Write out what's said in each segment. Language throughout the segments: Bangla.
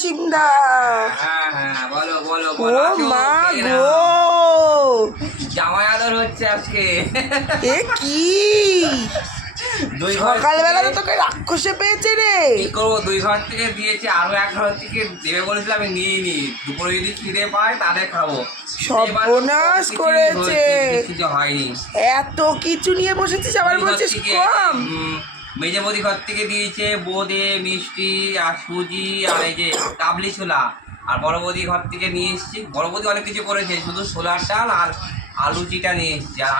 সিমদা। হ্যাঁ হ্যাঁ, বলো বলো ও বলো। আসো, মা খেয়ে গো, নাও। জামাই আদর হচ্ছে আজকে। এ কি দুই ঘর সকালবেলা তো থেকে- তোকে রাক্ষসে পেয়েছে রে। কি করবো, 2 ঘর থেকে দিয়েছে, আরো 1 ঘর থেকে দেবে বলেছিল, আমি নিইনি। দুপুরে যদি খিদে পাই তাহলে খাবো। এবার তো সর্বনাশ কম কিছুই করেছে। হয়েছে, বেশি কিছু হয়নি। এত কিছু নিয়ে বসেছিস, আবার ওই ঘর বলছিস থেকে কম। মেজে বৌদি ঘর থেকে দিয়েছে বোঁদে, মিষ্টি আর সুজি আর এই যে কাবলি ছোলা। আর বড় বৌদি ঘর থেকে নিয়ে এসেছি। বড় বৌদি অনেক কিছু করেছে, শুধু ছোলার ডাল আর আলু চিটা নিয়ে এসেছি। আর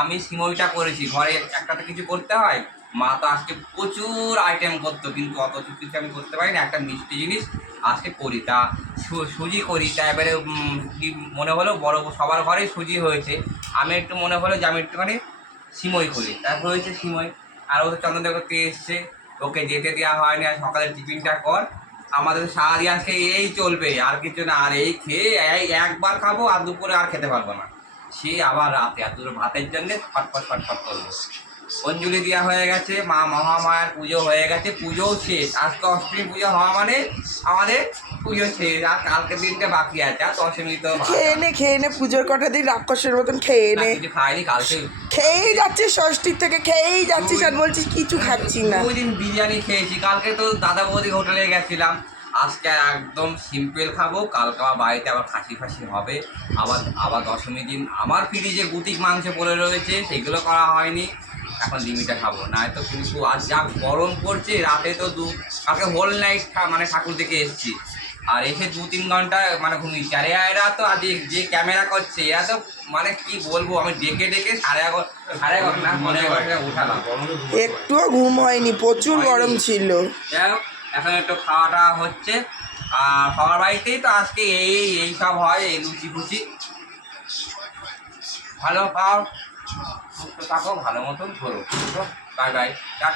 আমি সিমইটা করেছি, ঘরে একটাতে কিছু করতে হয়। মা তো আজকে প্রচুর আইটেম করতো, কিন্তু অত কিছু আমি করতে পারি না। একটা মিষ্টি জিনিস আজকে করি, তা সুজি করি। তা এবারে কি মনে হলো, বড় সবার ঘরেই সুজি হয়েছে, আমি একটু মনে হলো যে আমি একটুখানি সিমই করি। তারপর হয়েছে সিমই। আর ও তো চন্দনদা করতে এসছে, ওকে যেতে দেওয়া হয়নি। আর সকালের টিফিনটা কর। আমাদের সারাদিন আজকে এই চলবে, আর কিছু না। আর এই খেয়ে একবার খাবো, আর দুপুরে আর খেতে পারবো না। সে আবার রাতে এত ভাতের জন্যে ফটফট ফটফট করবো। অঞ্জলি দেওয়া হয়ে গেছে, মা মহামায়ার পুজো হয়ে গেছে, পুজোও শেষ। আজকে অষ্টমী পুজো হওয়া মানে আমাদের পুজো শেষ। আর কালকের দিনটা বাকি আছে, আর দশমী তো খেয়ে নে পুজোর কটা দিন রাক্ষসের মতন খেয়ে না, নে। কিছু খাইনি কালকে। খেয়েই যাচ্ছিস ষষ্ঠীর থেকে, খেয়েই যাচ্ছিস আর বলছিস কিছু খাচ্ছি না। 2 দিন বিরিয়ানি খেয়েছি। কালকে তো দাদা বৌদি হোটেলে গেছিলাম। আজকে একদম সিম্পল খাবো, কালকে আমার বাড়িতে আবার খাসি ফাসি হবে। আবার আবার দশমীর দিন আমার ফ্রিজে গুটিক মাংস পড়ে রয়েছে, সেগুলো করা হয়নি। এখন লিমিটে খাবো, নয়তো কিন্তু আজ যা গরম পড়ছে। রাতে তো কালকে হোল নাইট মানে ঠাকুর দেখে এসেছি। আর এসে 2-3 ঘন্টা মানে ঘুমিয়েছি। আর এরা তো আজ যে ক্যামেরা করছে, এরা তো মানে কি বলবো, আমি ডেকে ডেকে 11:30 না 11:30 উঠালাম। একটুও ঘুম হয়নি, প্রচুর গরম ছিল। যাই হোক, এখন একটু খাওয়াটা হচ্ছে। আর সবার বাড়িতেই তো আজকে এই সব হয়, এই লুচি ফুচি। ভালো খাও, সুস্থ থাকো, ভালো মতন করো। Bye bye, tata.